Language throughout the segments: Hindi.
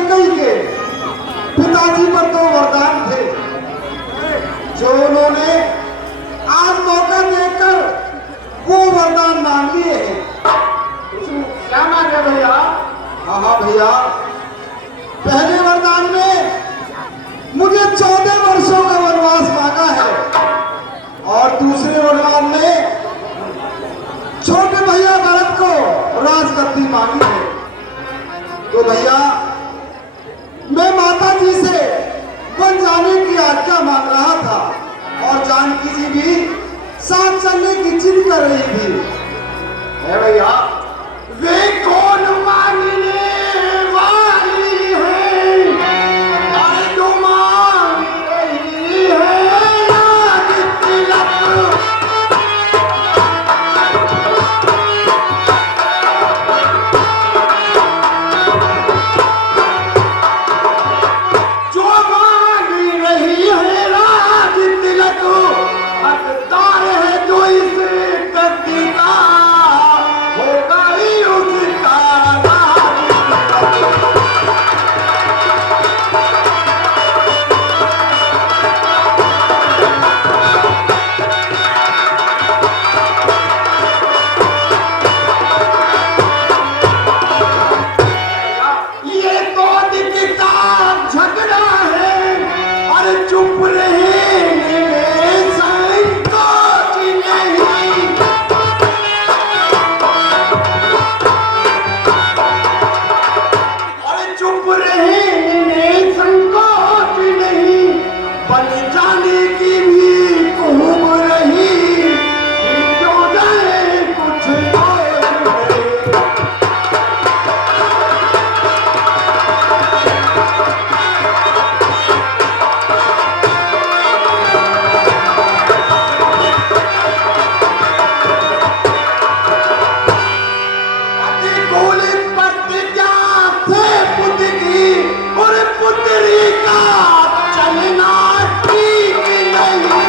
कैकेयी के पिताजी पर तो वरदान थे जो उन्होंने आज मौका देकर वो वरदान मांग लिए हैं। क्या मांगे भैया? हाँ भैया, पहले वरदान में मुझे 14 वर्षों का वनवास मांगा है और दूसरे वरदान में छोटे भैया भरत को राजगद्दी मांगी है। तो भैया मैं माता जी से वन जाने की आज्ञा मांग रहा था और जानकी जी भी साथ चलने की जिद कर रही थी। है भैया, वे कौन मांगने वाली है? अरे जो मांग रही है राज तिलक, जो मांग रही है राज तिलक, हकदार है जो इस गद्दी का, होगा ही उसका राज तिलक। ये तो दिखता झगड़ा है, अरे चुप रहे संकोच नहीं। अरे चुप रहे संकोच नहीं, बन जाने की भी खूब रही, क्यों जाए कुछ और नहीं। प्रतिकूल प्रतिज्ञा थे पुत्र की, और पुत्री का चलना ठीक नहीं।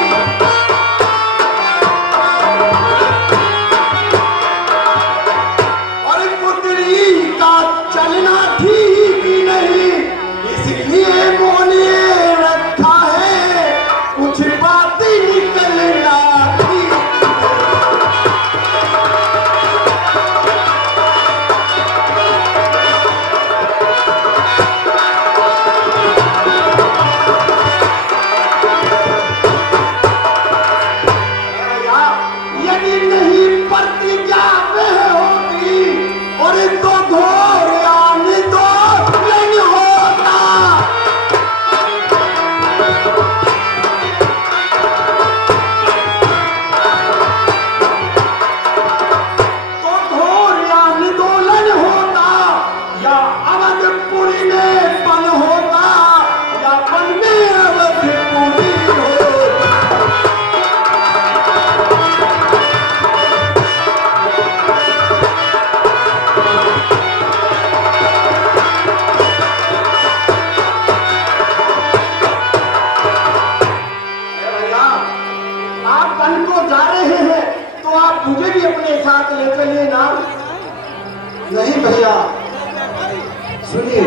और पुत्री का चलना ठीक नहीं, इसलिए बोले रखा है कुछ बातें निकलना ठीक। यदि नहीं प्रतिज्ञा में होती और तो घोर आने तो नहीं होता। तो घोर आंदोलन होता, या अवधपुरी में पन होता, या पन में अवधपुरी होता। भैया, आप वन को जा रहे हैं तो आप मुझे भी अपने साथ ले चलिए ना। नहीं भैया, सुनिए,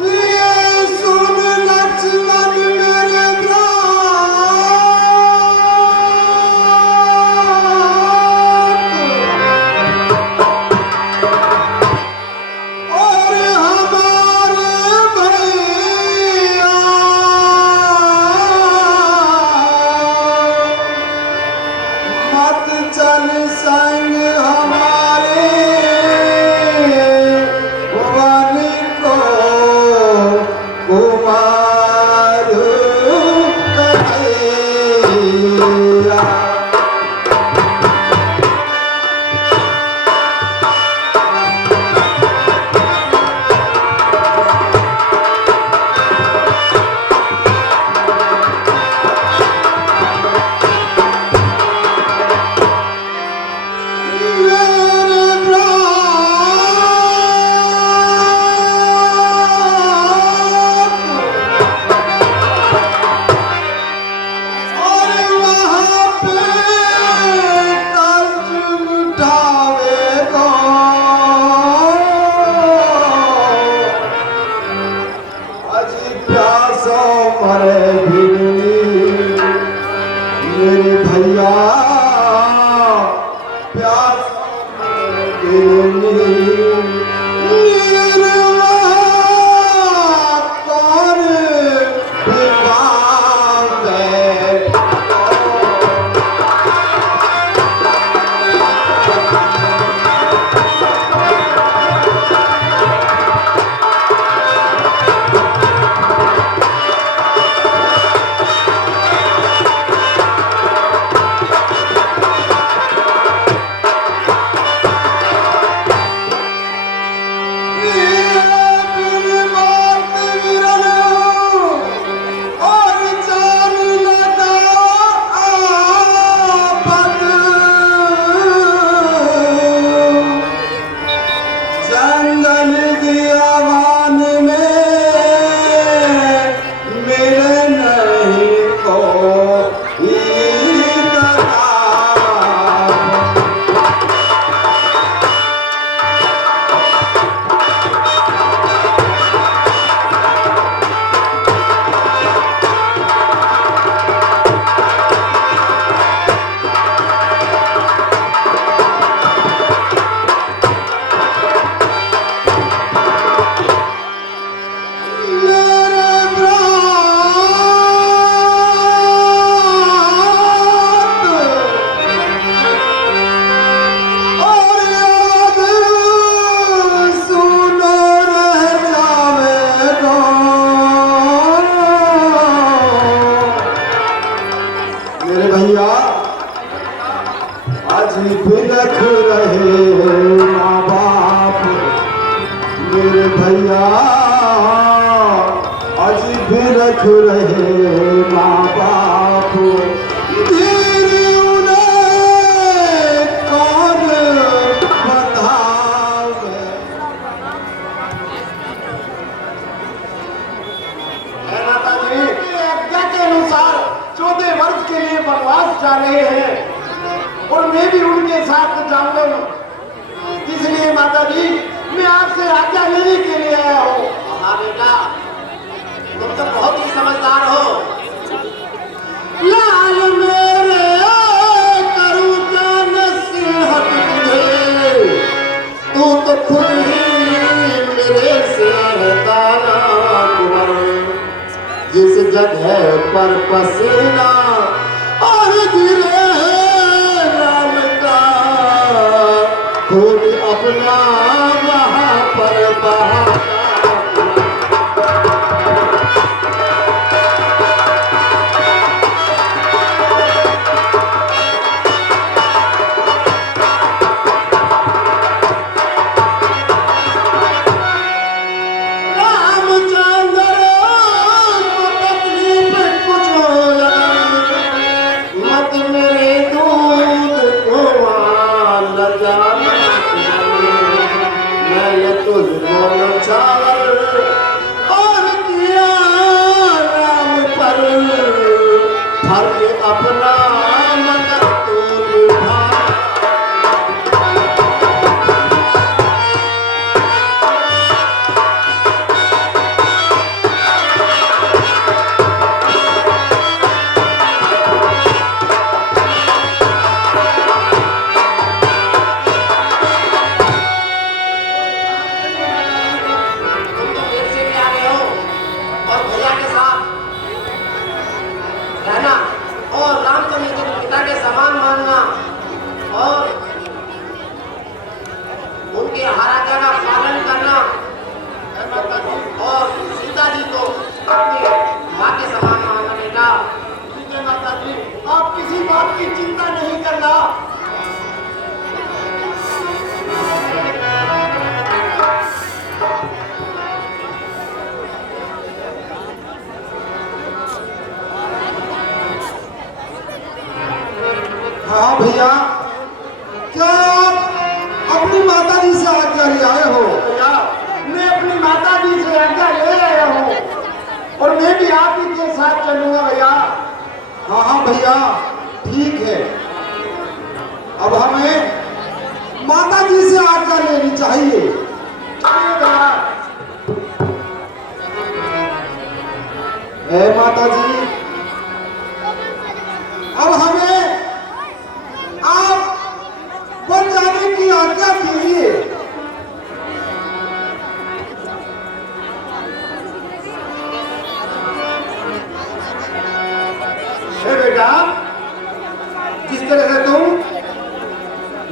ये सुन लक्ष्मण मेरे भ्रात, और हमारे भैया मत चल संग हमारे रख रहे माँ बाप धीरे उन्हें कौन बतावे। माता जी आज्ञा के अनुसार 14 वर्ष के लिए वनवास जा रहे हैं और मैं भी उनके साथ जाऊंगा। इसलिए माता जी मैं आपसे आज्ञा लेने के लिए आया हूँ। हाँ बेटा तुम तो बहुत ही समझदार हो। लाल मेरे करूँ क्या नसीहत तुझे, तू तो खुद ही मेरे से दाना कुंवर। जिस जगह पर पसीना और गिरे राम का खुद अपना वहाँ पर बहा। हाँ भैया, क्या आप अपनी माता जी से आज्ञा ले आए हो? भैया मैं अपनी माता जी से आज्ञा ले आया हूँ और मैं भी आप ही के साथ चलूंगा भैया। हाँ हाँ भैया ठीक है। अब हमें माता जी से आज्ञा लेनी चाहिए। चलिए भैया। हे माता जी, अब हमें आप वन जाने की आज्ञा आज्ञा कीजिए। बेटा, जिस तरह से तुम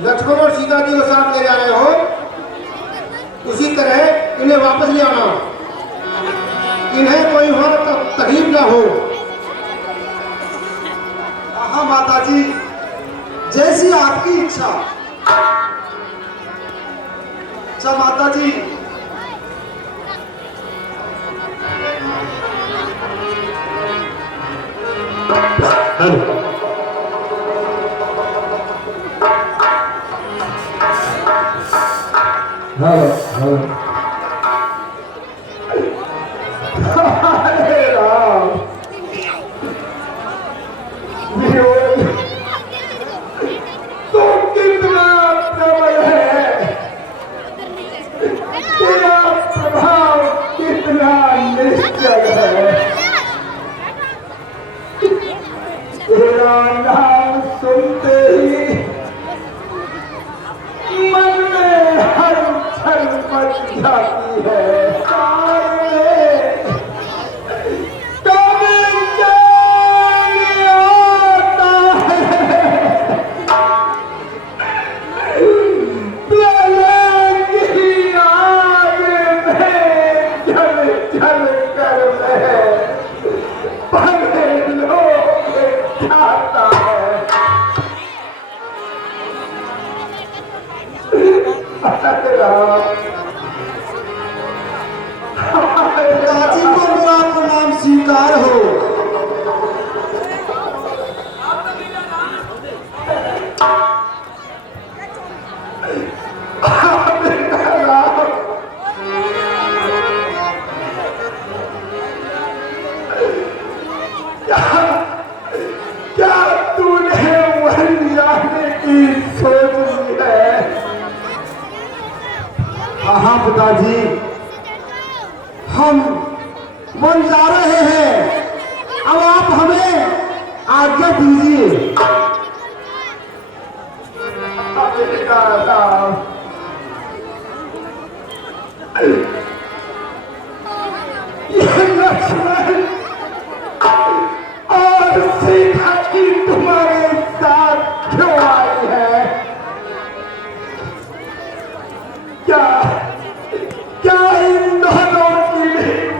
लक्ष्मण और सीता जी को साथ ले जा रहे हो, उसी तरह इन्हें वापस ले आना। इन्हें कोई वहां तकलीफ ना हो। हाँ माता जी, जैसी आपकी इच्छा। अच्छा माता जी, हरे राम, तो कितना प्रबल है, तेरा प्रभाव कितना निश्चल है। तेरा नाम सुनते ही मन में हलचल मच जाती है। पिताजी को मेरा प्रणाम स्वीकार हो। क्या तूने वन जाने की सोच ली है? हाँ पिताजी, हम वन जा रहे हैं। अब आप हमें आज्ञा दीजिए। लक्ष्मण और सीता जी तुम्हारे साथ क्यों आई है? क्या इन दोनों की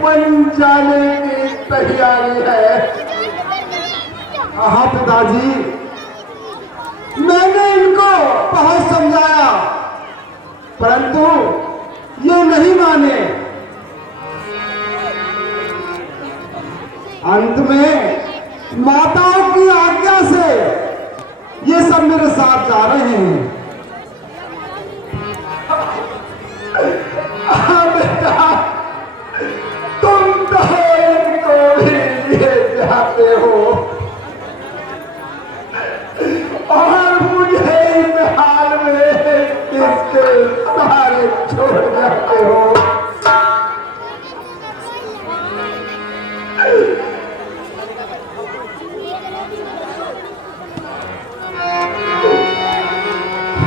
वन जाने की तैयारी है? हाँ पिताजी, मैंने इनको बहुत समझाया, परंतु ये नहीं माने। अंत में माताओं की आज्ञा से ये सब मेरे साथ जा रहे हैं। बेटा, तुम तो इनको भी लिए जाते हो और मुझे इस हाल में किसके सहारे छोड़ जाते हो।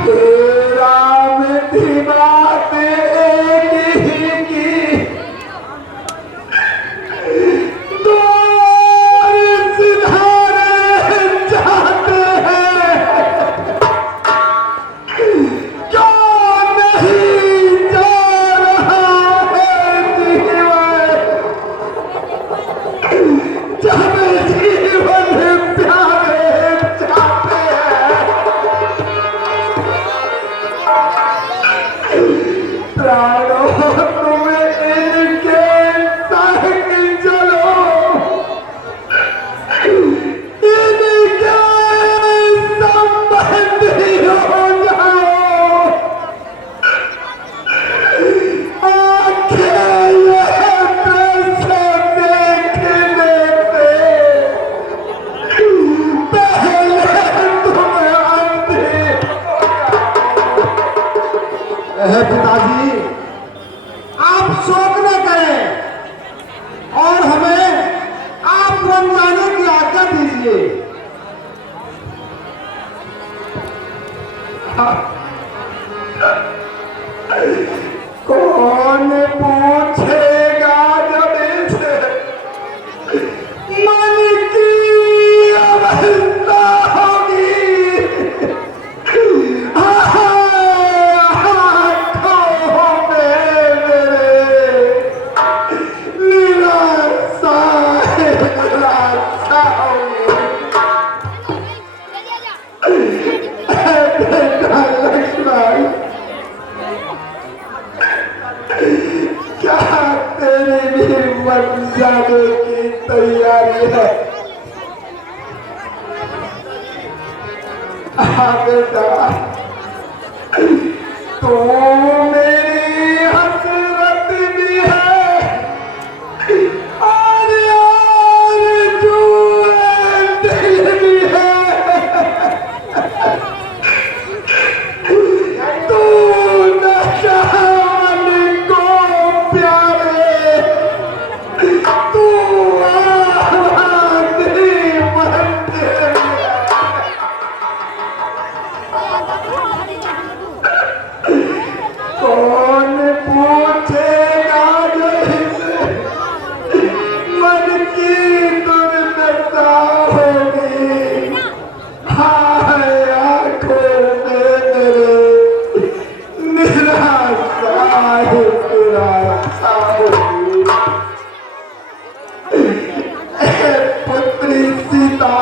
तेरा मीठी बात एक ही की, दो सिधारे चाहते हैं। क्यों नहीं जा रहा है जीवन, जब जीवन प्यारे चाहते हैं। प्राणों तुम इनके संग चलो, इनके संबंधी हो जाओ। आंखें ये दृश्य देखने से पहले तुम अंधे है पिताजी, आप शोक न करें और हमें आप वन जाने की आज्ञा दीजिए। बेटा, तू मेरी हसरत भी है और आरज़ू दिल भी है। तू न जान को प्यारे, तू आवाज़ी मंदिर। कौन पूछेगा जो इस मन की दुर्दशा होगी। हाय आंखों में मेरे निराशा ही निराशा होगी। पुत्री सीता,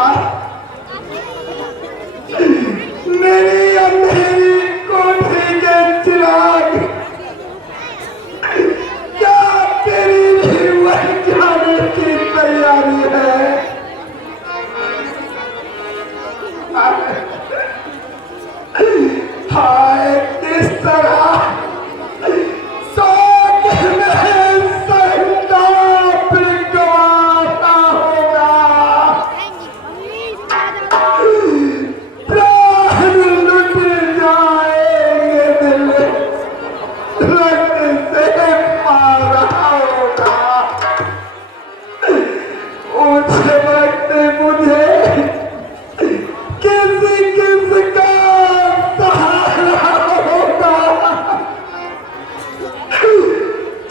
मेरी अंधेरी कोठी के चिराग, क्या तेरी भी वही जाने की तैयारी है? हाय किस तरह शोक में संताप गवाना होगा। प्राण लुट जाएंगे, दिल रक्त से मारा होगा। उस वक्त मुझे किस का सहारा होगा।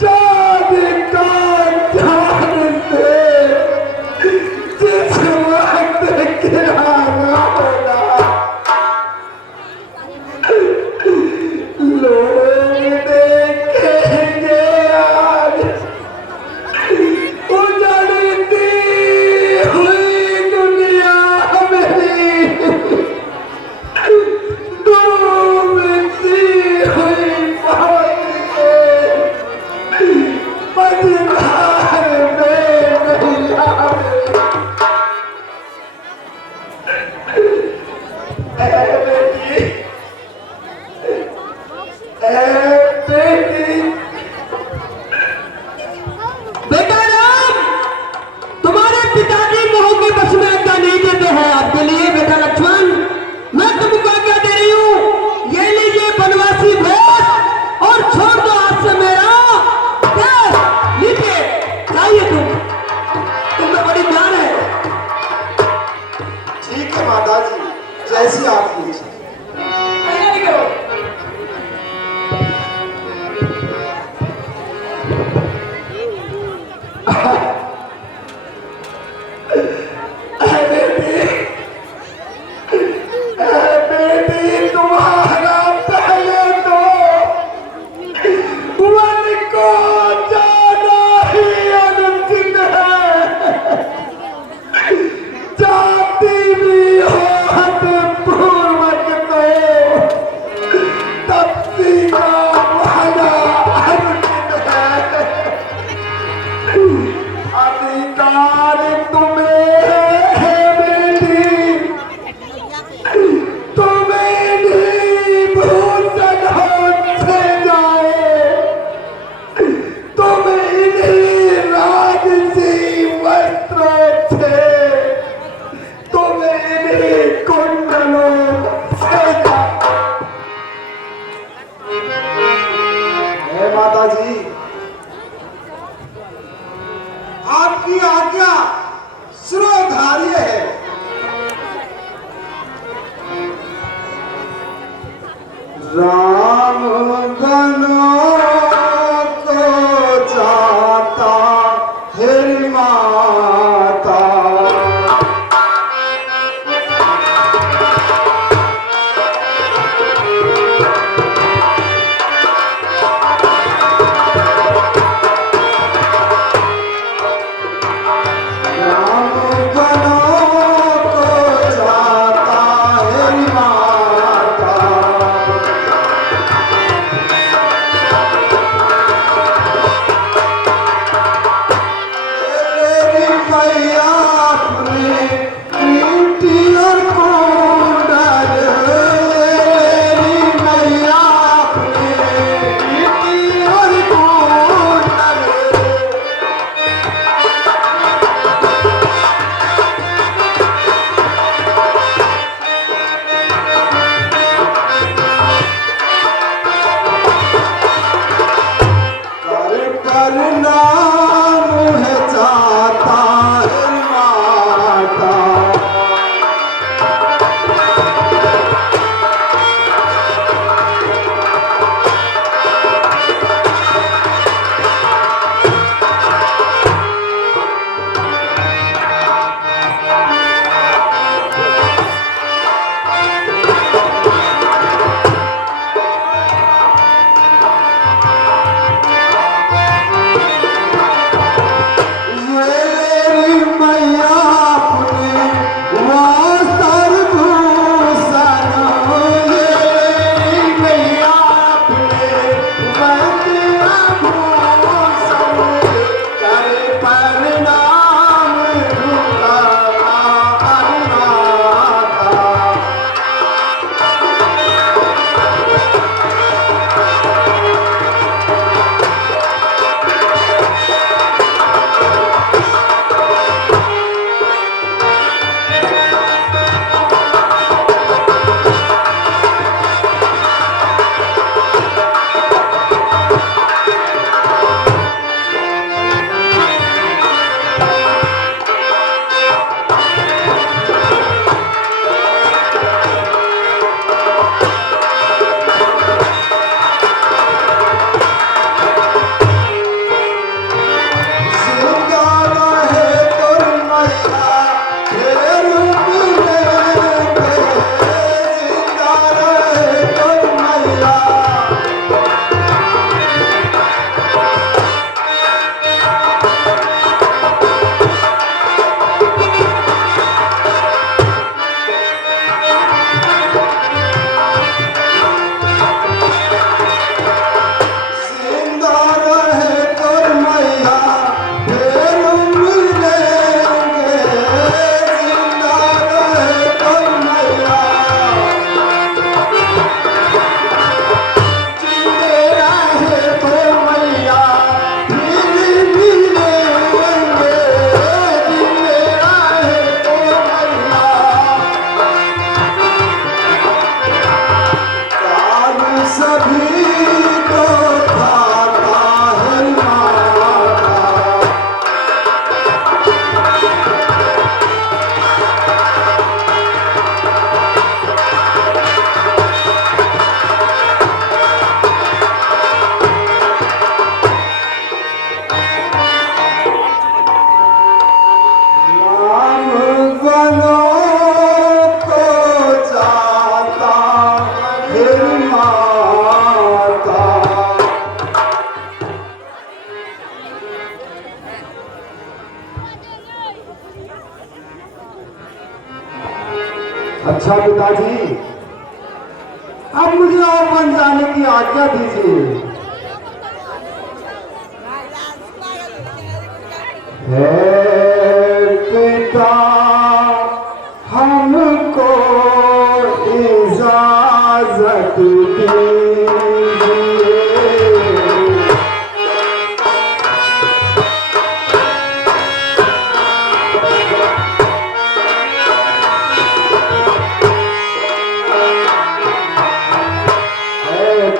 जान का जान से जिस वक्त गिराना होगा। लोग देखेंगे आज उजड़ती हुई दुनिया मेरी, डूबती हुई पानी के मझधार में नैया मेरी। ऐ बेटी, बेटी, बेटा राम, तुम्हारे पिताजी मोह के बस में आज्ञा नहीं देते हैं आपके लिए। बेटा लक्ष्मण, मैं तुमको आज्ञा दे रही हूँ, ये लीजिए बनवासी भेष और छोड़ दो हाथ से मेरा देह। लीजिए, चाहिए तुम्हें बड़ी ज्ञान है। ठीक है माता जी, जैसी आपकी इच्छा। तैयारी करो। बेटी, तुम्हारा पहले तो वन को जाना ही अनुचित है। जाती भी हो हठपूर्वक तो तपसी का भागा अनुचित है। अधिकार तुम्हें है बेटी, तुम्हें भी भूषण से जाए, तुम्हें इन्हीं राजसी वस्त्रों से, तुम्हें इन्हीं कुंडलों से जाए। है माता जी, आपकी आज्ञा शिरोधार्य है। राम गनों को जाता है माता, परिणाम है चाहता है माता। अच्छा पिताजी, अब मुझे और बन जाने की आज्ञा दीजिए। हे पिता, हमको इजाजत दीजिए।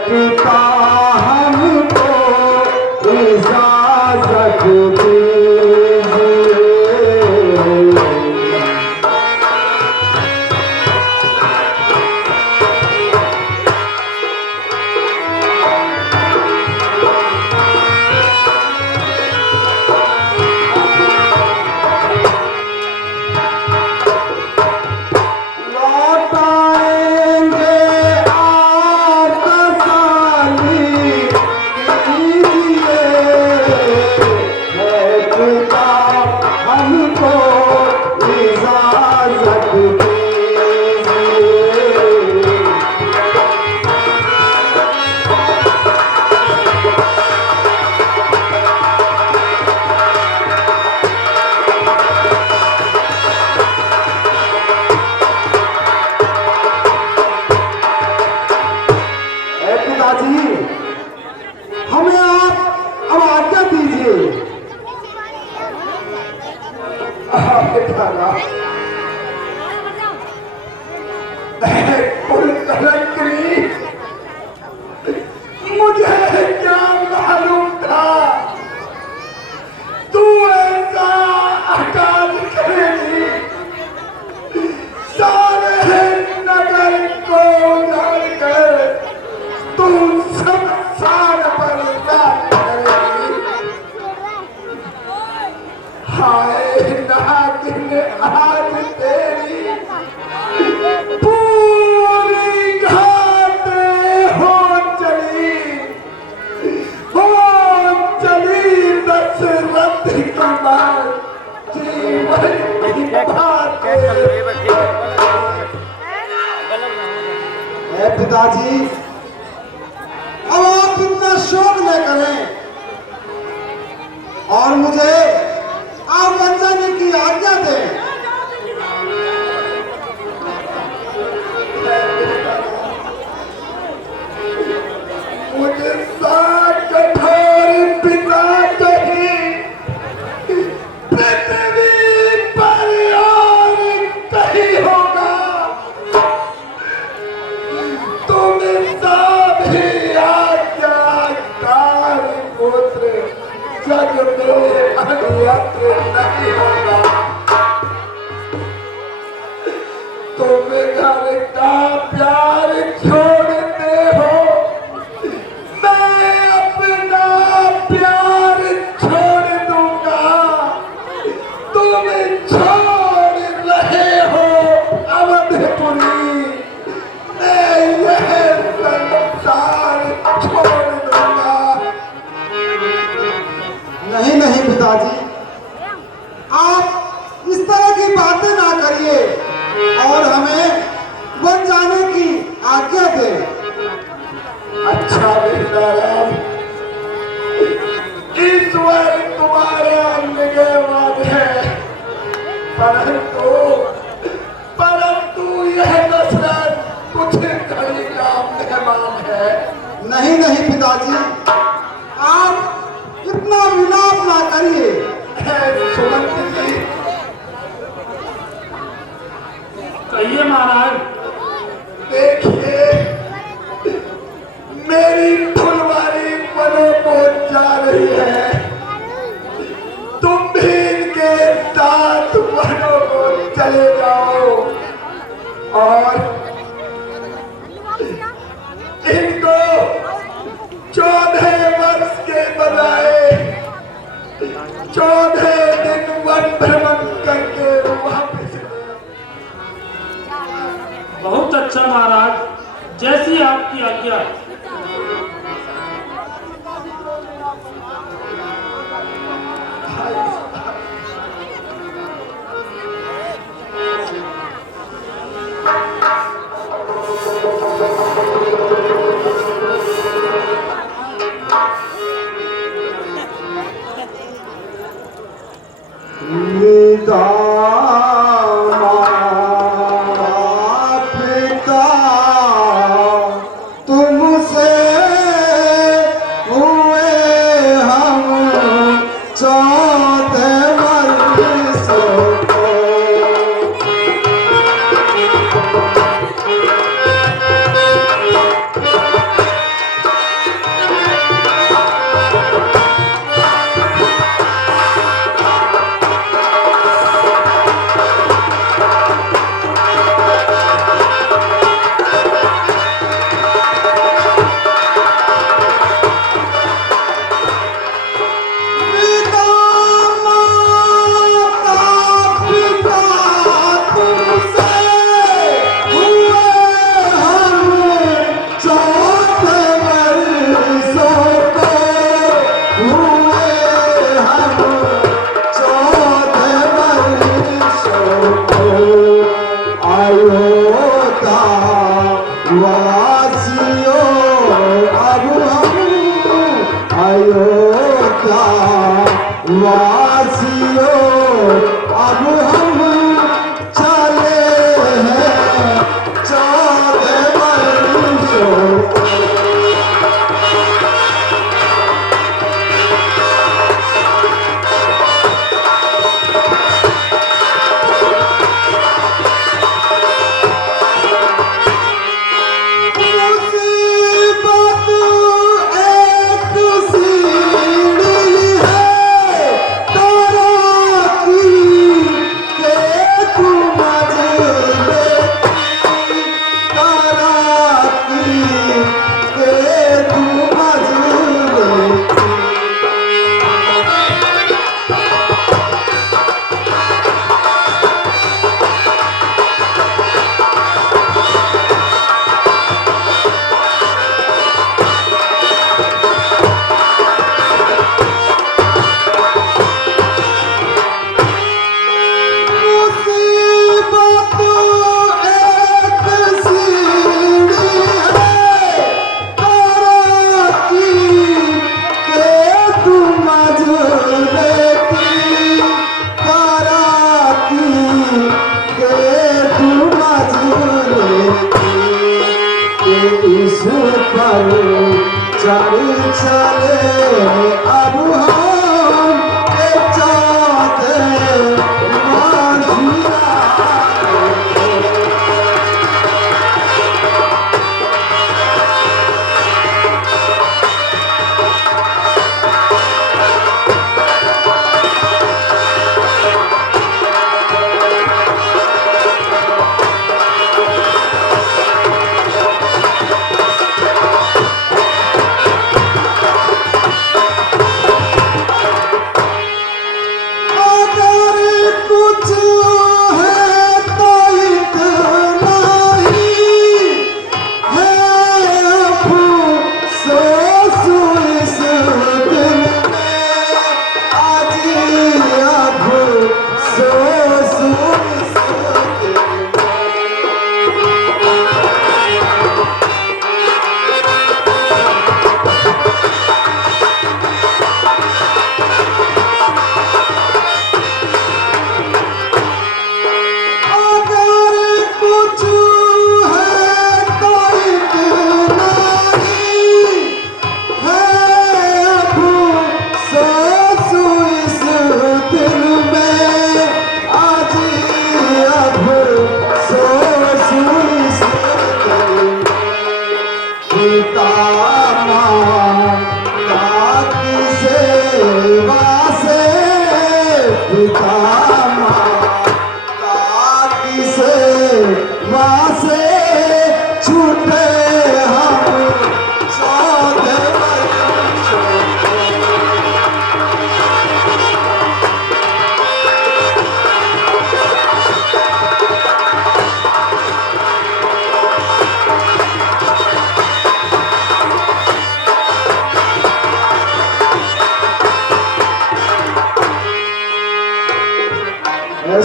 पिता, हमको इजाजत दीजिए। हमें आप अब आज्ञा दीजिए। कुल कलंकनी, मुझे क्या मालूम था पिताजी, अब आप इतना शोक न करें और मुझे आप बन जाने की आज्ञा दें। मुझे सात कठोर पिता कहीं पृथ्वी पर और कहीं होगा, तुम सभी आज्ञाकार पुत्र जग में अन्यत्र नहीं होगा। तुम घर का प्यार छोड़ते हो, मैं अपना प्यार छोड़ दूंगा। तुम छोड़ रहे हो अवधपुरी, मैं यह संसार छोड़ दूंगा। नहीं नहीं पिताजी, आप इस तरह की बातें ना करिए और हमें बन जाने की आज्ञा दें। अच्छा बेटा राम, ईश्वर तुम्हारा निगहबान है, परंतु यह दशरथ कुछ घड़ी का मेहमान है। नहीं नहीं पिताजी, आप इतना विलाप ना करिए। सुमंत जी, कहिए महाराज। देखिए मेरी फुलवारी मनोमोह जा रही है, तुम भी इनके साथ मनोमोह चले जाओ और इनको 14 वर्ष के बजाय 14 दिन वन भ्रमण करके वापिस। बहुत अच्छा महाराज, जैसी आपकी आज्ञा। पिता तुमसे हुए हम 14 वर्षों को। वासियों अब हम चले हैं 14 वर्षों। मुसीबत एक सीढ़ी है पर चल चले अब हम के चाहते मांझिया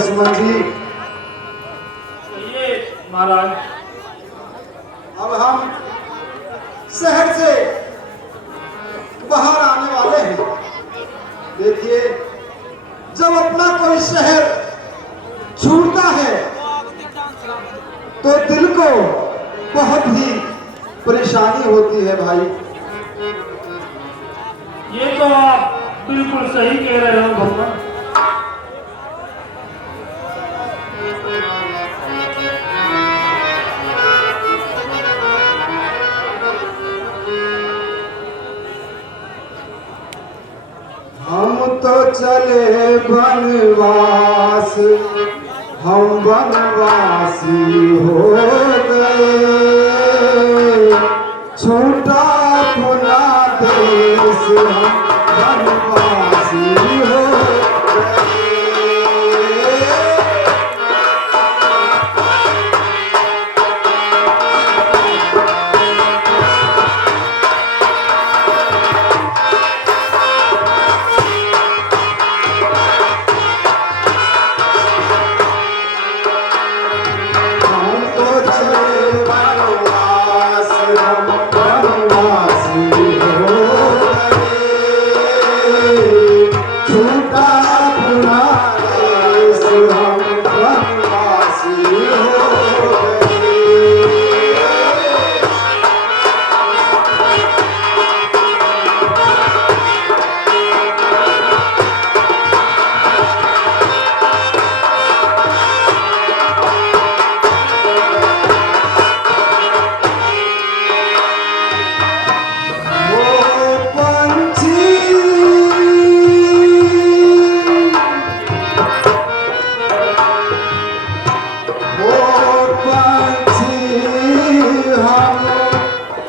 सुमन जी, ये महाराज अब हम शहर से बाहर आने वाले हैं। देखिए, जब अपना कोई शहर छूटता है तो दिल को बहुत ही परेशानी होती है भाई। ये तो आप बिल्कुल सही कह रहे हो भगवान। हम तो चले बनवास, हम बनवासी हो गए, छूटा अपना देश, हम बनवासी हो गए।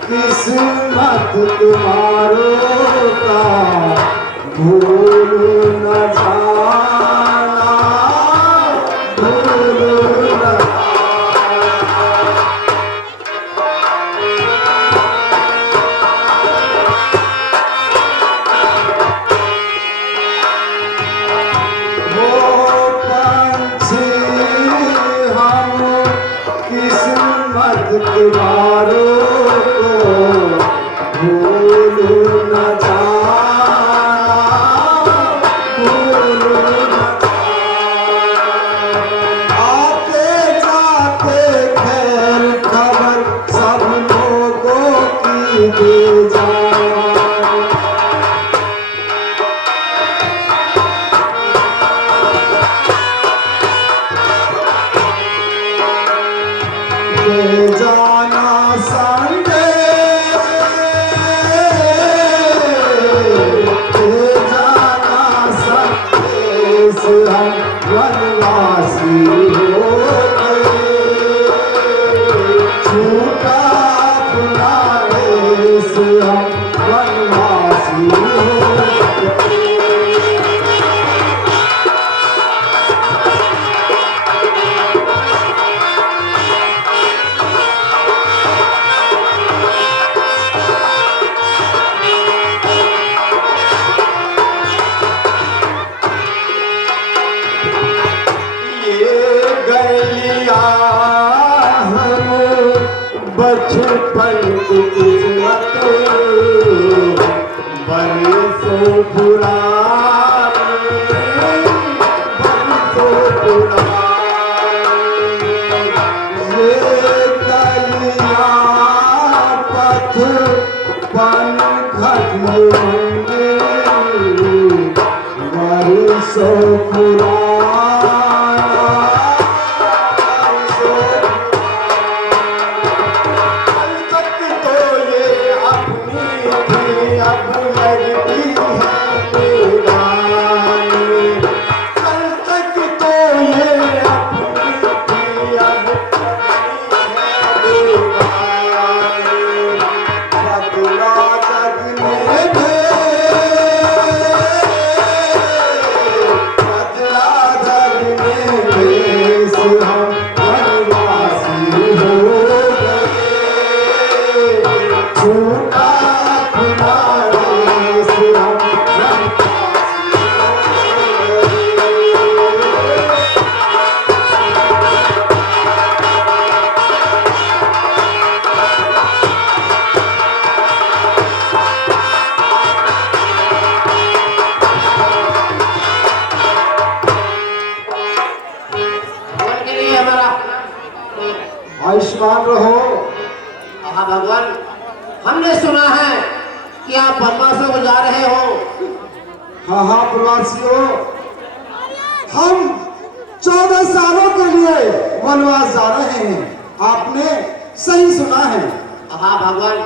किस्मत तुम्हारो का भूल न जाना, भूल न वो पंछी हम किस्मत तुम्हारो भूल न जाना, भूल न जाना। आते जाते खैर खबर सब लोगों की पुरानी, बरसों पुरानी। ये कलियां पथ पन घटोंगे, वर्षों पुराना, कल तक तो ये अपनी थी, अब लगती है बेगानी। कल तक तो ये अपनी थी, अब लगती है बेगानी। बदला जगने बदला जगने भेष हम वनवासी हो गए, छूटा अपना देश हम वनवासी हो गए। भगवान के लिए हमारा आयुष्मान रहो। हाँ भगवान, हमने सुना है कि आप वनवासों को जा रहे हो। हाँ हाँ प्रवासियों, हम 14 सालों के लिए वनवास जा रहे हैं। आपने सही सुना है। हाँ भगवान,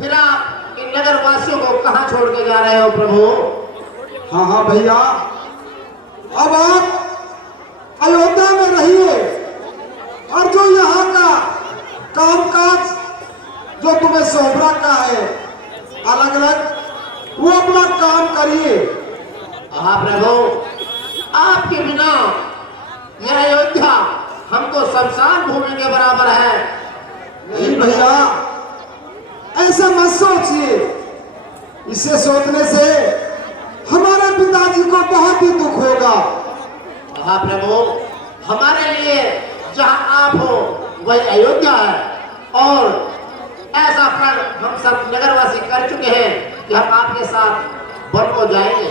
फिर आप इन नगर वासियों को कहाँ छोड़ के जा रहे हो प्रभु? हाँ हाँ भैया, अब आप अयोध्या में रहिए और जो यहाँ का कामकाज जो तुम्हें सौंप रखा है अलग अलग, वो अपना काम करिए। हाँ प्रभु, आपके बिना यह अयोध्या हमको शमशान भूमि के बराबर है। नहीं भैया, ऐसा मत सोचिए। इसे सोचने से हमारे पिताजी को बहुत ही दुख होगा। हाँ प्रभु, हमारे लिए जहाँ आप हो वही अयोध्या है, और ऐसा प्रण हम सब नगरवासी कर चुके हैं कि हम आपके साथ वन को जाएंगे,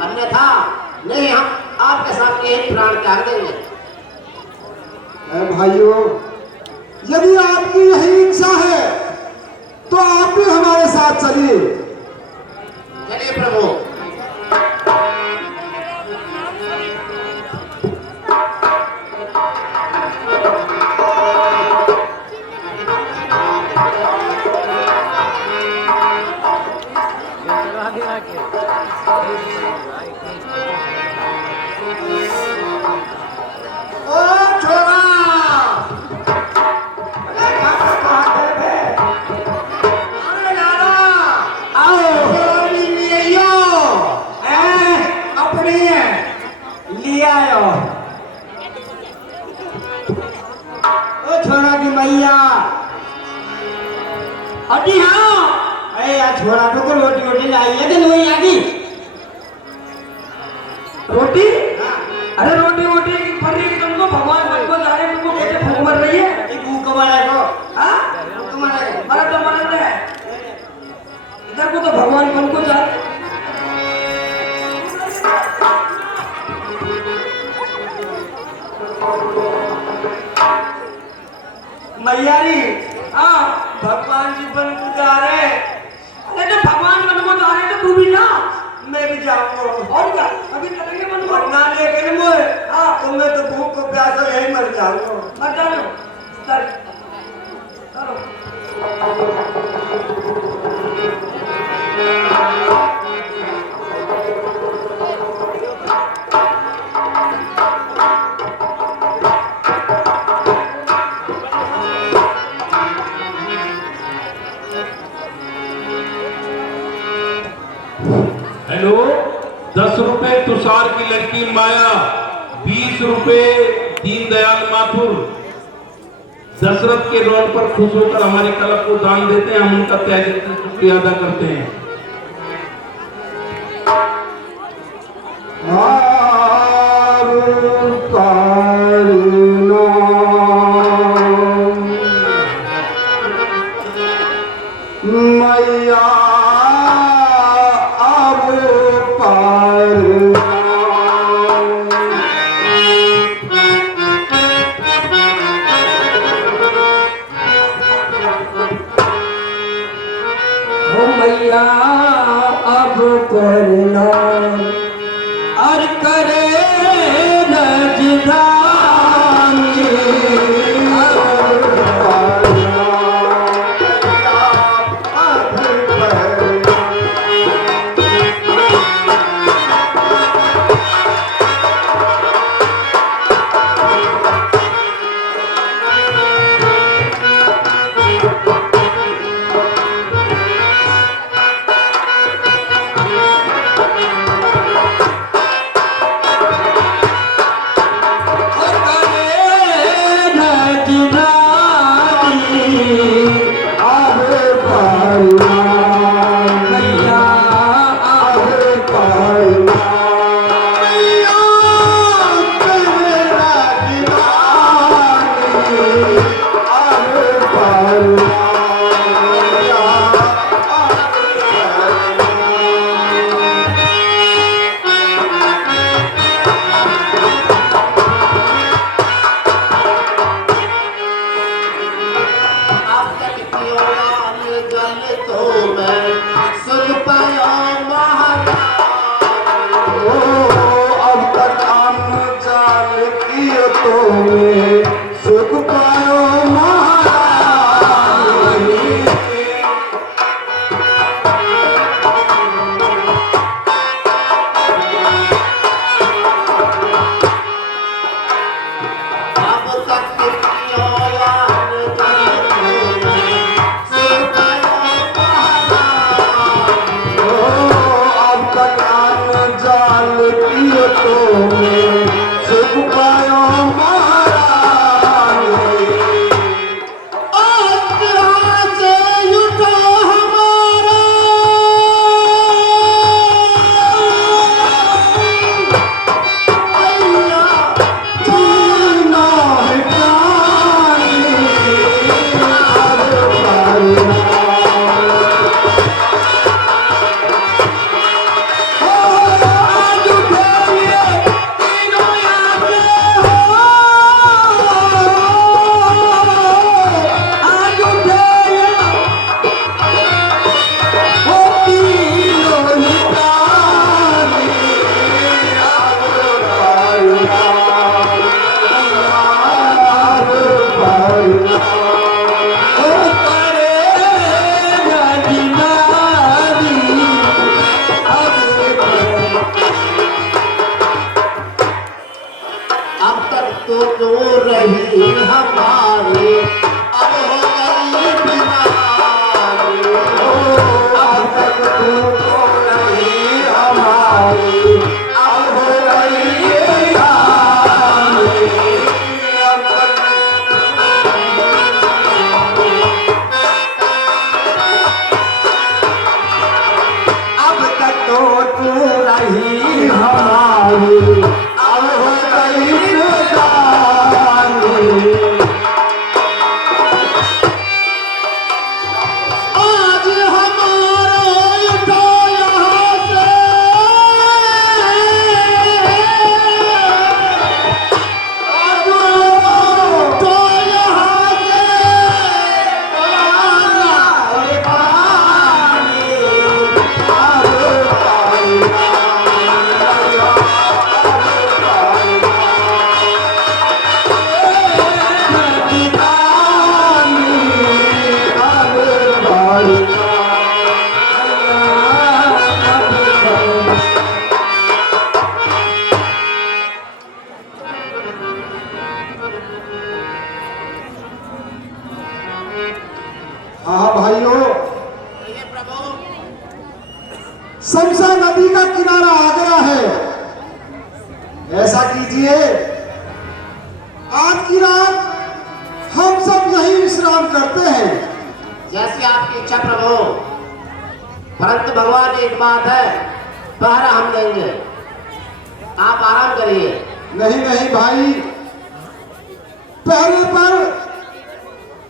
अन्यथा नहीं, हम आपके साथ एक प्राण त्याग देंगे। ऐ भाइयों, यदि आपकी यही इच्छा है तो आप भी हमारे साथ चलिए। चलिए प्रभु। ओ छोरा, अरे लाला, आओ छोरी लिए यो, अपनी लिया यो। ओ छोरा की मैया, अजी हाँ, अरे यार छोरा को रोटी रोटी लाई है कि वही आगी? रोटी? अरे रोटी रोटी की फरी तुमको भगवान मन को जा रहे, तुमको कैसे भूख मर रही है? एक भूख कमाया को, हाँ? तुम्हारे अरे तो मरते है इधर को तो भगवान मन को जा रहे। मैयारी, हाँ, भगवान जी बन को जा रहे। अरे तो भगवान मन को जा रहे तो तू भी जा। मैं भी जाऊंगा। और क्या? अभी चलेंगे मन को। वरना लेकिन मुझे, हाँ, तो मैं तो भूख को प्यासा यही मर जाऊंगा। मत जाओ। चल, चलो। हेलो, 10 रुपए तुषार की लड़की माया, 20 रुपए दीनदयाल माथुर दशरथ के रोल पर खुश होकर हमारी कला को दान देते हैं। हम उनका तहे दिल से शुक्रिया अदा करते हैं। मैया मैया अब प्रणाम और करे नजदानी सुख पायो महारानी। अब तक पियो यार सुख पायो महारानी। अब तक अन्न जाल पियो तो सुख पायो महारानी। आज यहाँ से उठो हमारा मैया जीना है प्राणी, आज पाया। आज उठिए तीनों यादें हो आज उठिए हो तीनों हितानी ओ करे नजदानी अब तक तो दूर रही हमारी अब हो गई बीमारी। अब तक तू तो नहीं हमारी, अब हो गई यारी। अब तक अब तक तो तू रही हमारी, अब हो गई बेगानी। आज हमारा उठो यहाँ से आज उठो यहाँ से हाँ भाइयों, शमशा नदी का किनारा आ गया है। ऐसा कीजिए, आज की रात हम सब यही विश्राम करते हैं। जैसी आपकी इच्छा प्रभु, परंतु भगवान एक बात है, पहरा हम देंगे, आप आराम करिए। नहीं नहीं भाई, पहले पर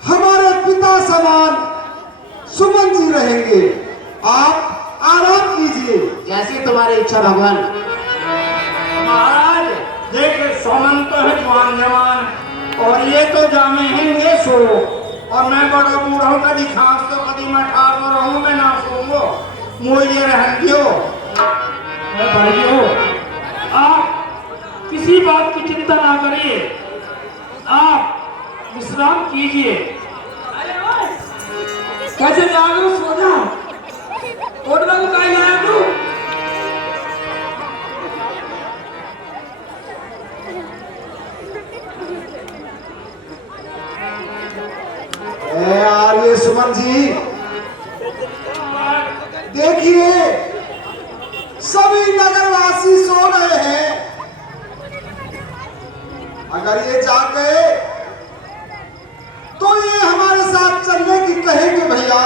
हमारे पिता समान सुमन जी रहेंगे, आप आराम कीजिए। जैसी तुम्हारी इच्छा भगवान। महाराज देखिए, सोमन तो है जवान जवान और ये तो जामे हैं सो, और मैं बड़ा बूढ़ा हूँ, कभी खांस तो कभी मैं ठार रहूँ, मैं ना सोऊंगा। मुझे रहन दियो। भाइयों, आप किसी बात की चिंता ना करिए, आप विश्राम कीजिए। कैसे जागरूक सो जा कोटवा को कहीं लाया तू यार ये सुमन जी देखिए, सभी नगरवासी सो रहे हैं। अगर ये जाग गए तो ये हमारे साथ चलने की कहेंगे भैया।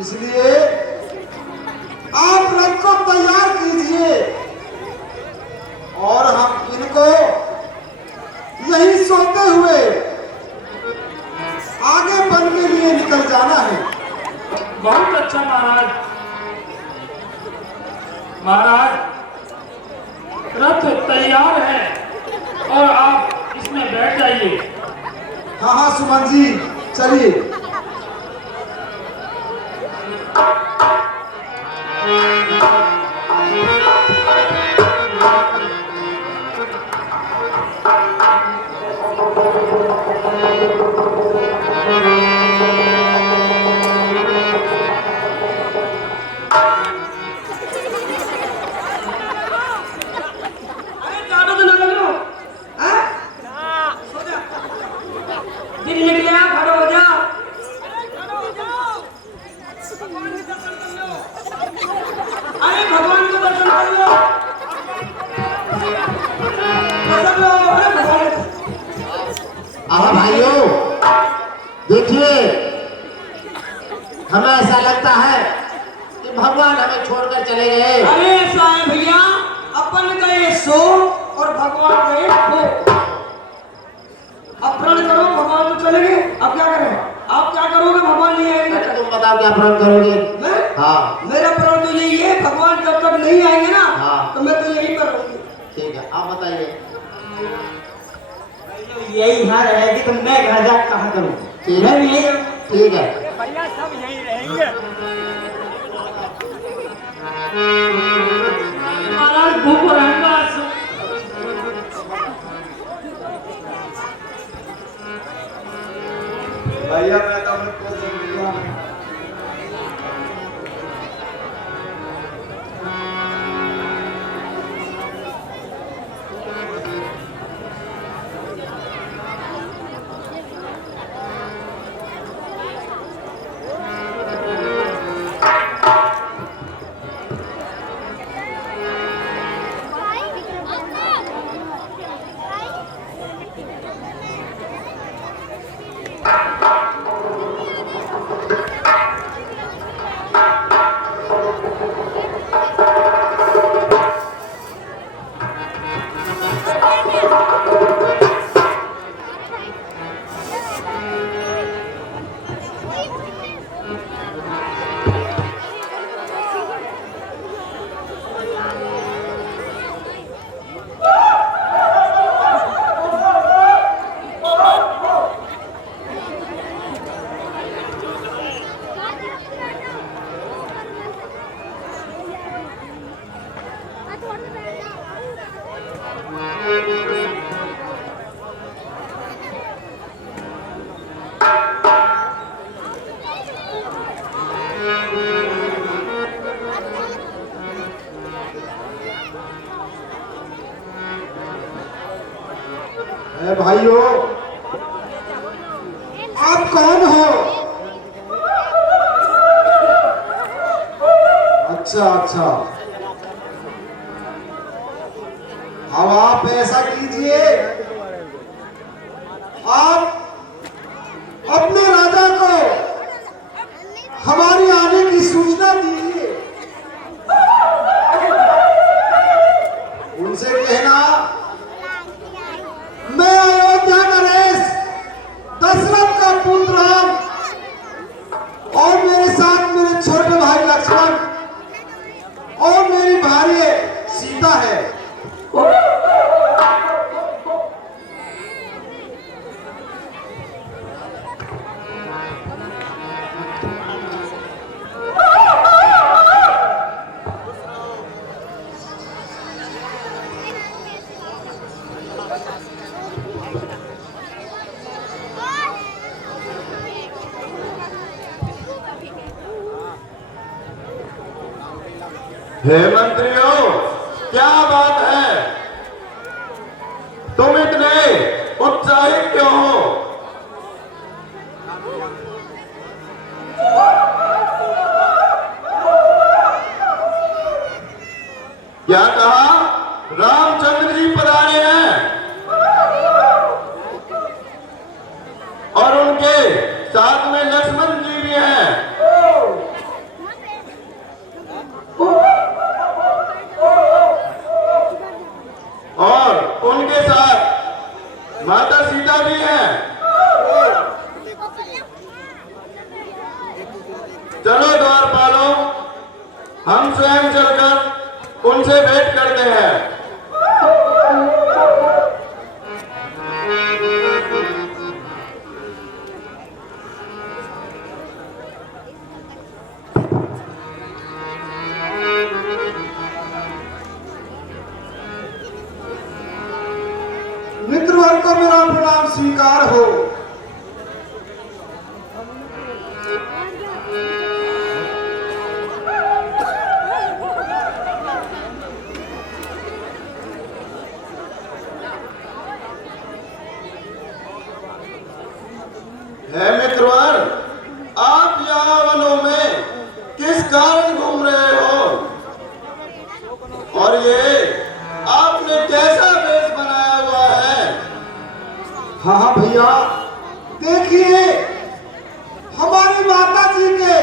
इसलिए आप रथ को तैयार कीजिए और हम इनको यही सोते हुए आगे वन के लिए निकल जाना है। बहुत अच्छा महाराज। महाराज, रथ तैयार है और आप इसमें बैठ जाइए। हाँ हाँ सुमन जी, चलिए। अरे जादू तो ना करो हैं सो जा दिन निकल गया खड़े हो जा अरे भगवान को दर्शन कर लो दर्शन लो अरे भगवान अब भाइयों देखिए, हमें ऐसा लगता है कि भगवान हमें छोड़कर चले गए। अरे ऐसा है भैया, अपन गए सो और भगवान गए हो। अब प्रण करो, भगवान तो चले गए, अब क्या करें? आप क्या करोगे? भगवान नहीं आएंगे। अच्छा तुम बताओ क्या प्रण करोगे? मैं? हाँ मेरा प्रण तो यही है, भगवान जब तक नहीं आएंगे ना हाँ। तो मैं तो यही पर रहूंगी। ठीक है, आप बताइए। यही यहाँ रहेगी तो मैं घर जा कहाँ करूँ? ठीक मैं है, भी यही रहूंगी। ठीक है। महाराज भूख रहेगा। भैया मैं तो अपने को देख लिया। अरे भाइयों, आप कौन हो? अच्छा अच्छा, अब आप ऐसा कीजिए, आप अपने राजा को हमारी आने की सूचना दीजिए। उनसे कहना मैं अयोध्या नरेश दशरथ का पुत्र हूं और मेरे साथ मेरे छोटे भाई लक्ष्मण और मेरी भार्य सीता है। हे मंत्रियों, क्या बात है? तुम इतने उत्साहित क्यों हो? क्या कहा? रामचंद्र जी पधारे हैं और उनके साथ में लक्ष्मण जी भी हैं। और उनके साथ माता सीता भी हैं। चलो द्वारपालों, हम स्वयं चलकर उनसे भेंट करते हैं। मित्रवर को मेरा प्रणाम स्वीकार हो। है मित्रवर, आप यहाँ वनों में किस कारण घूम रहे हो? और ये आपने कैसा वेश बनाया हुआ है? हाँ हाँ भैया, देखिए, हमारी माता जी के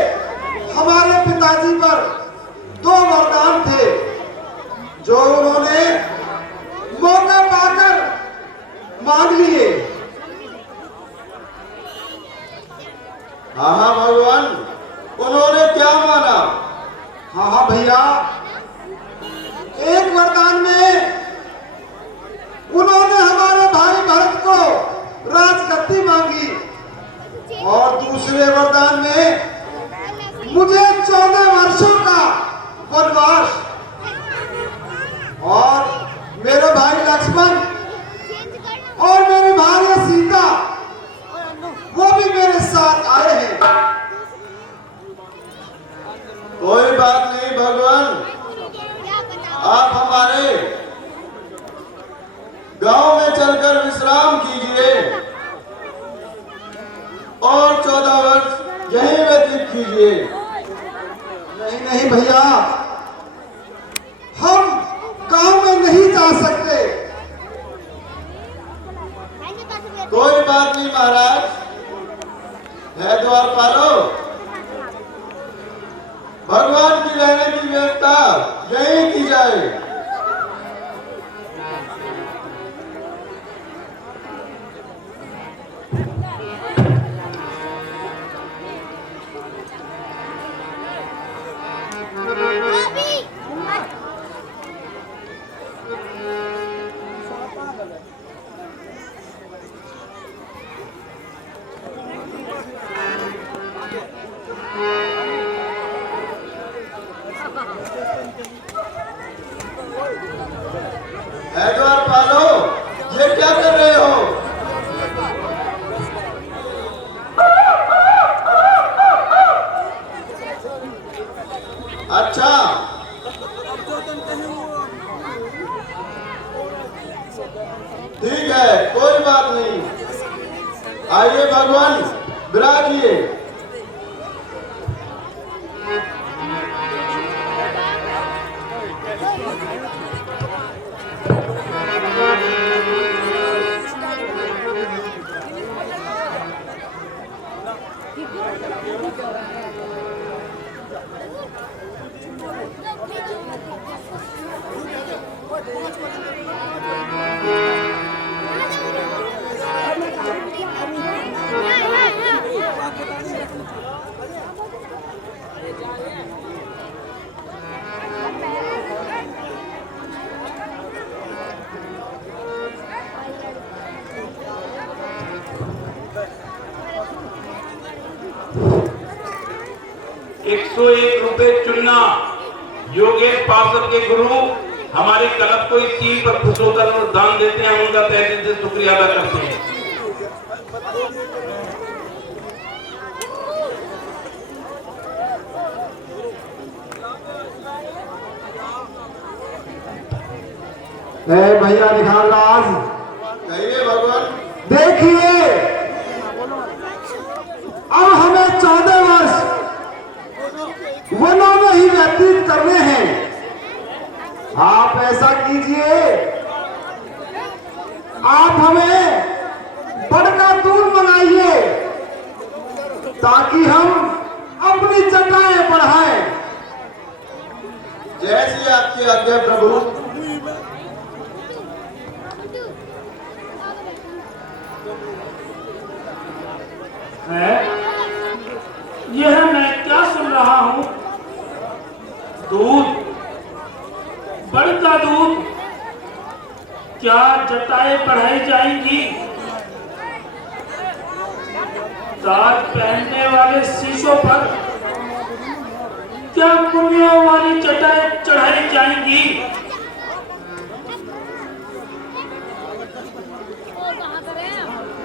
हमारे पिताजी पर 2 वरदान थे जो उन्होंने मौका पाकर मांग लिए। हाँ हाँ भगवान, उन्होंने क्या माना? हाँ हाँ भैया, एक वरदान में उन्होंने हमारे भाई भरत को राजगद्दी मांगी और दूसरे वरदान में मुझे 14 वर्षों का वनवास और मेरे भाई लक्ष्मण और मेरी भार्या सीता वो भी मेरे साथ आए हैं। कोई बात नहीं भगवान, आप हमारे गांव में चलकर विश्राम कीजिए और 14 वर्ष यहीं व्यतीत कीजिए। नहीं नहीं भैया, हम गांव में नहीं जा सकते। कोई बात नहीं महाराज, है द्वारपालो, भगवान की रहने की व्यवस्था यहीं की जाए। है द्वारपालो, ये क्या कर रहे हो? अच्छा, ठीक है, कोई बात नहीं। आइए भगवान, विराजिए। ₹101 चुनना। योगेश पार्षद के गुरु हमारे क्लब को इस चीज पर खुश होकर और दान देते हैं, उनका तहे दिल से शुक्रिया अदा करते हैं। ए भैया निखार राज, कहिए भगवान। देखिए अब हमें 14 वर्ष वनों में ही व्यतीत करने हैं। आप ऐसा कीजिए, आप हमें बड़का दूध मंगाइए ताकि हम अपनी चटाएं बढ़ाएं। जैसी आपकी आज्ञा प्रभु। है यह मैं क्या सुन रहा हूँ? दूध, बढ़ता दूध, क्या जटाएं बढ़ाई जाएंगी? ताज पहनने वाले शीशों पर क्या पुनियों वाली जटाएं चढ़ाई जाएंगी?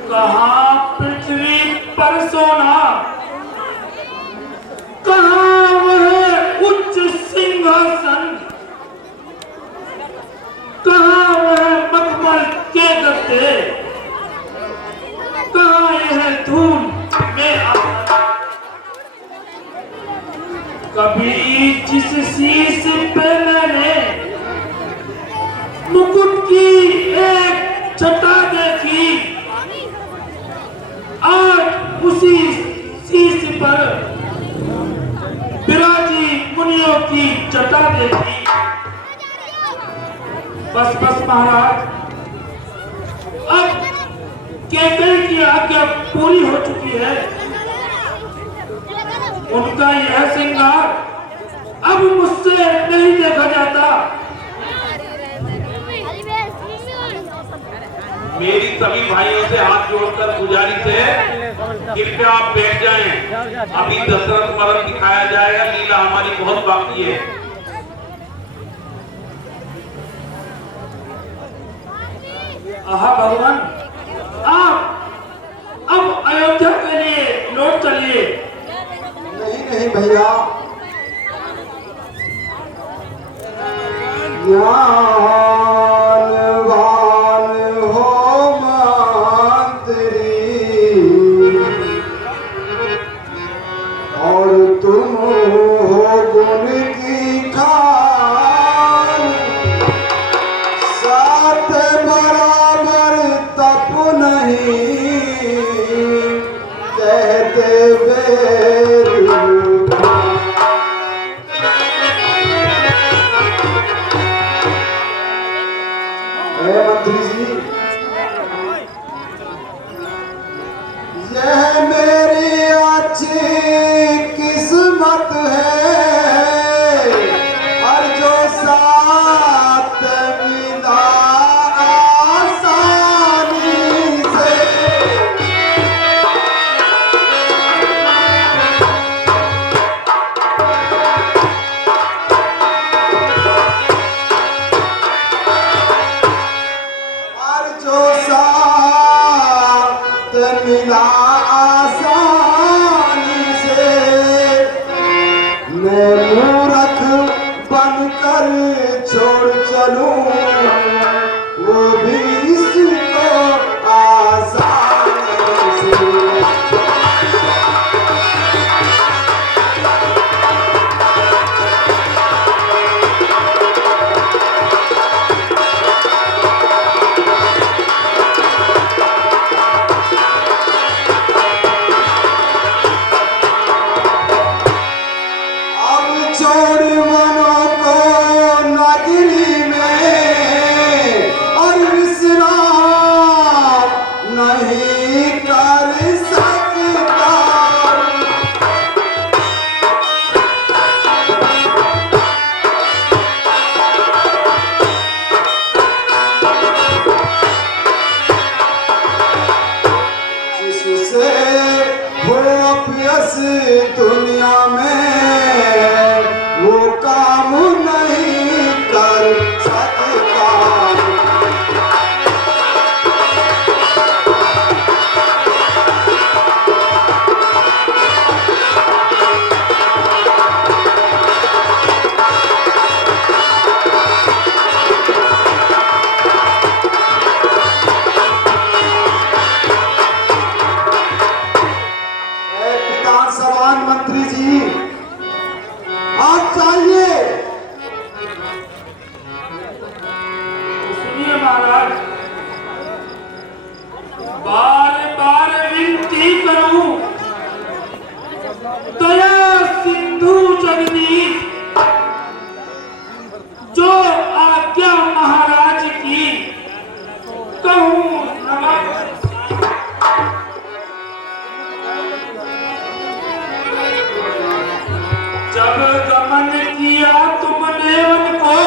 कहाँ पृथ्वी पर सोना, कहाँ वह उच्च सिंहासन, कहाँ वह मखमल के गद्दे, कहाँ यह धूल में आसन। कभी जिस शीश पे मैंने मुकुट की एक छटा देखी, आज उसी शीश पर विराजी मुनियों की जटा देखी। बस बस महाराज, अब केकई की आज्ञा पूरी हो चुकी है। उनका यह श्रृंगार अब मुझसे नहीं देखा जाता। मेरी सभी भाइयों से हाथ जोड़कर गुजारिश है, कृपया आप बैठ जाएं। अभी दशरथ मरण दिखाया जाएगा, लीला हमारी बहुत बाकी है। आहा भगवान, आप अब अयोध्या के लिए लौट चलिए। नहीं नहीं भैया, ज्ञानवान हो मंत्री और तुम हो गुण की खान, साथ बराबर तप नहीं कहते वेद। मंत्री जी, यह मेरी अच्छी किस्मत है और जो साथ मिला आसानी से। और जो साथ मिला आसानी से, मैं मूर्ख बनकर छोड़ चलूं वो भी इसको आसानी से। अब छोड़ मनों को नगरी में और विश्राम नहीं कर सकता। जिससे हो अपयस दुनिया में वो आप चाहिए। सुनिए महाराज, बार बार विनती करूं, दया सिंधु जगदीश, जो आज्ञा महाराज की कहूं नमः। जब गमन किया तुमने उनको,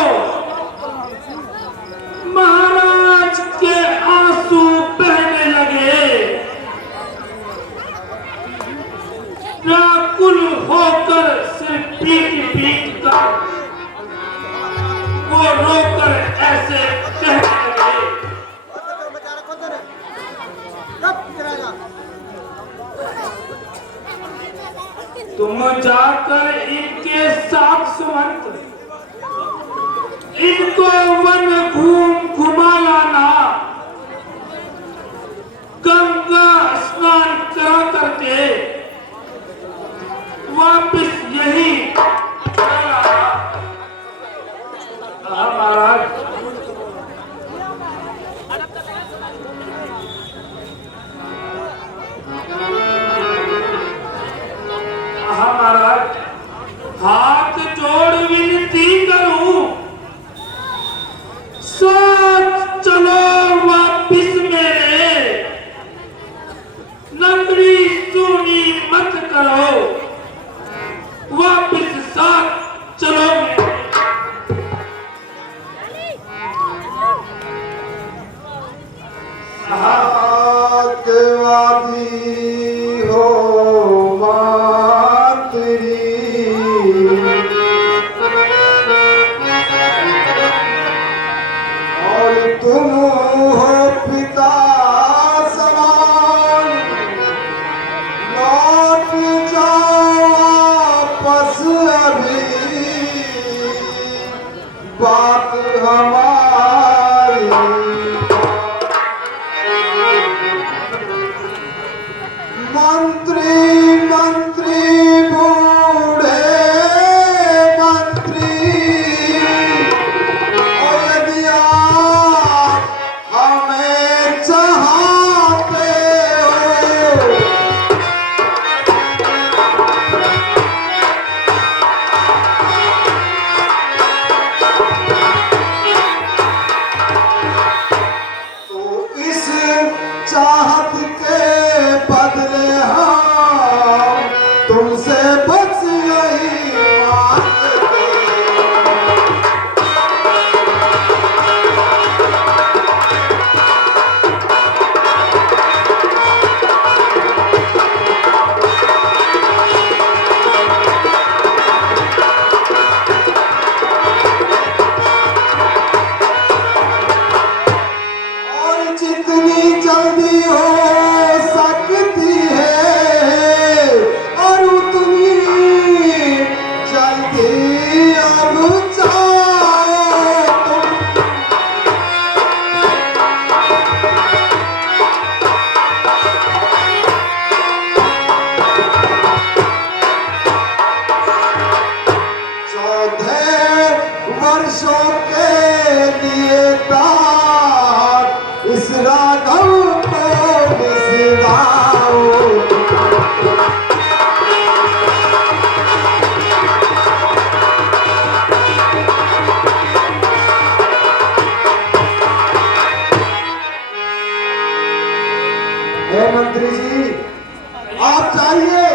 महाराज के आंसू बहने लगे। व्याकुल होकर सिर्फ पीट पीट कर वो रोकर ऐसे कहने लगे, तुम जाकर इनके साथ सुमंत, इनको वन घुमा लाना, गंगा स्नान करा करके वापिस यही चला आना। महाराज, महाराज, हाथ जोड़ विनती करूं, साथ चलो वापिस मेरे, नगरी सुनी मत करो, वापिस साथ चलो मेरे। सत्यवादी हो मातरी, और तुम हो पिता समान, लौट जाओ वापस अभी, बात हमारी। मंत्री मंत्री बूढ़े मंत्री, और यदि आप हमें चाहते हो, तो इस चाहत के बदले हम तुमसे बस यही मांगते। और जितनी जल्दी हो सकती है, और उतनी जल्दी अब जाओ तुम। वर्षों के लिए तार इस राघव को बिसराओ। हे मंत्री जी, आप चाहिए,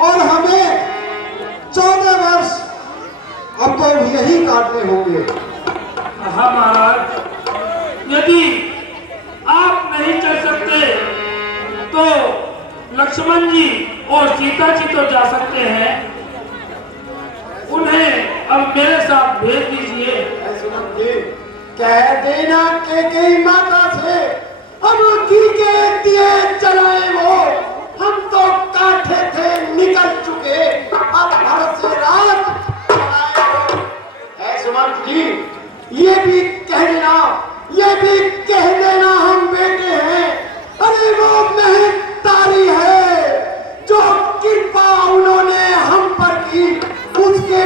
और हमें 14 वर्ष अब तो यही काटने होंगे। हाँ महाराज, यदि आप नहीं चल सकते तो लक्ष्मण जी और सीता जी तो जा सकते हैं, उन्हें अब मेरे साथ भेज दीजिए। सुमंत जी, कह देना कैकेयी माता से अब की के दिए चलाए वो, हम तो काठे थे निकल चुके, अब भर से रात चलाए वो। ऐ सुमंत जी, ये भी कह देना, ये भी कह देना हम बेटे हैं, अरे वो महतारी है जो कृपा उन्होंने हम पर की, उसके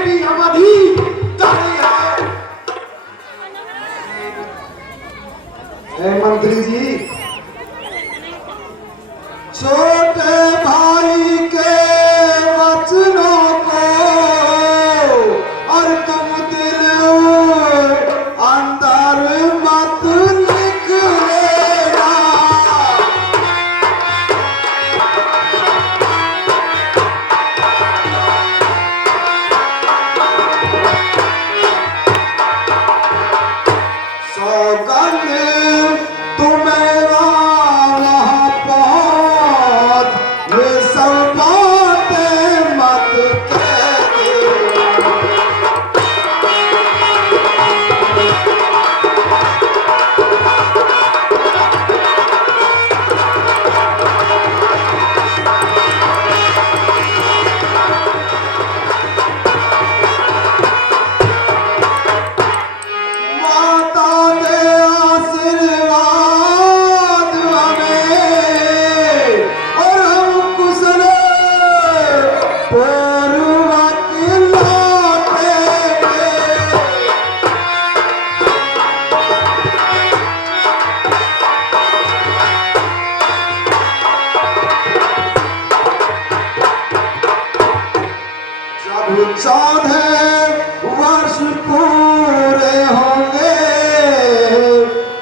14 वर्ष पूरे होंगे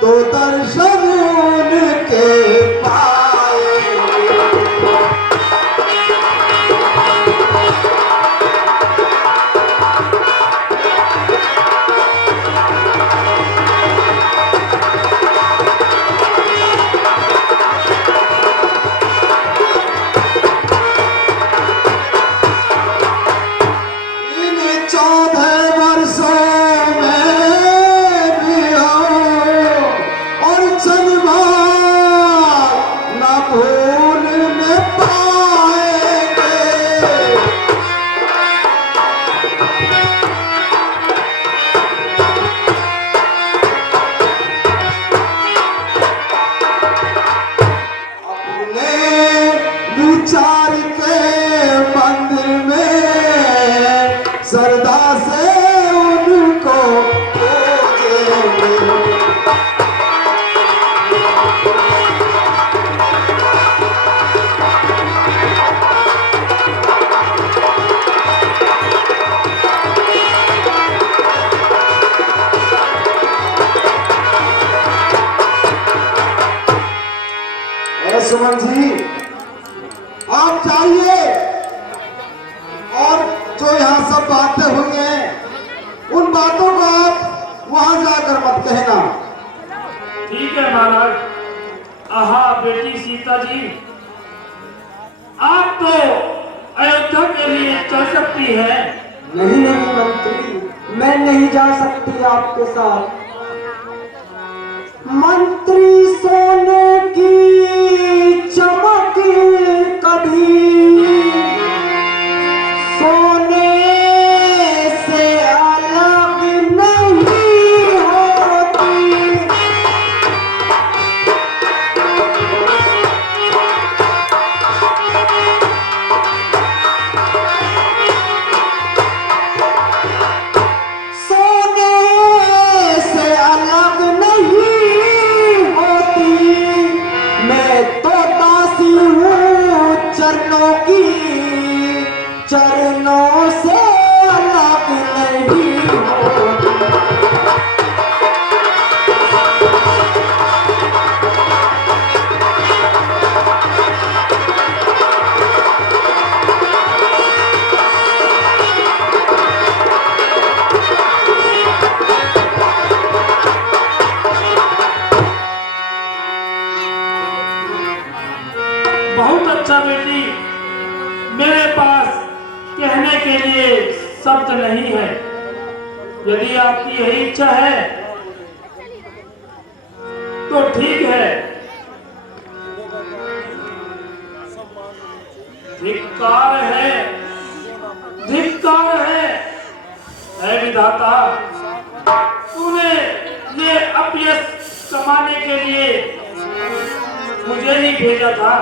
तो दर्शन उनके पाएंगे। इन 14 वर्षों में भी हो और जन्मा न भूलने पाएंगे। अपने विचार के मंदिर में श्रद्धा से उनको पूजेंगे। सुमन जी, आप जाइए और जो यहाँ सब बातें हुई हैं उन बातों को आप वहां जाकर मत कहना। ठीक है महाराज। आहा बेटी सीता जी, आप तो अयोध्या के लिए चल सकती है। नहीं नहीं मंत्री, मैं नहीं जा सकती आपके साथ। मंत्री सोने की चमक कभी सोने से अलग नहीं होती। सोने से अलग नहीं होती, मैं तो दासी हूँ चरणों की, चरणों से अलग नहीं होती। बहुत अच्छा बेटी, मेरे पास कहने के लिए शब्द नहीं है। यदि आपकी यही इच्छा है तो ठीक है। धिक्कार है, धिक्कार है। ऐ विधाता, तूने ये अपयश कमाने के लिए मुझे ही भेजा था।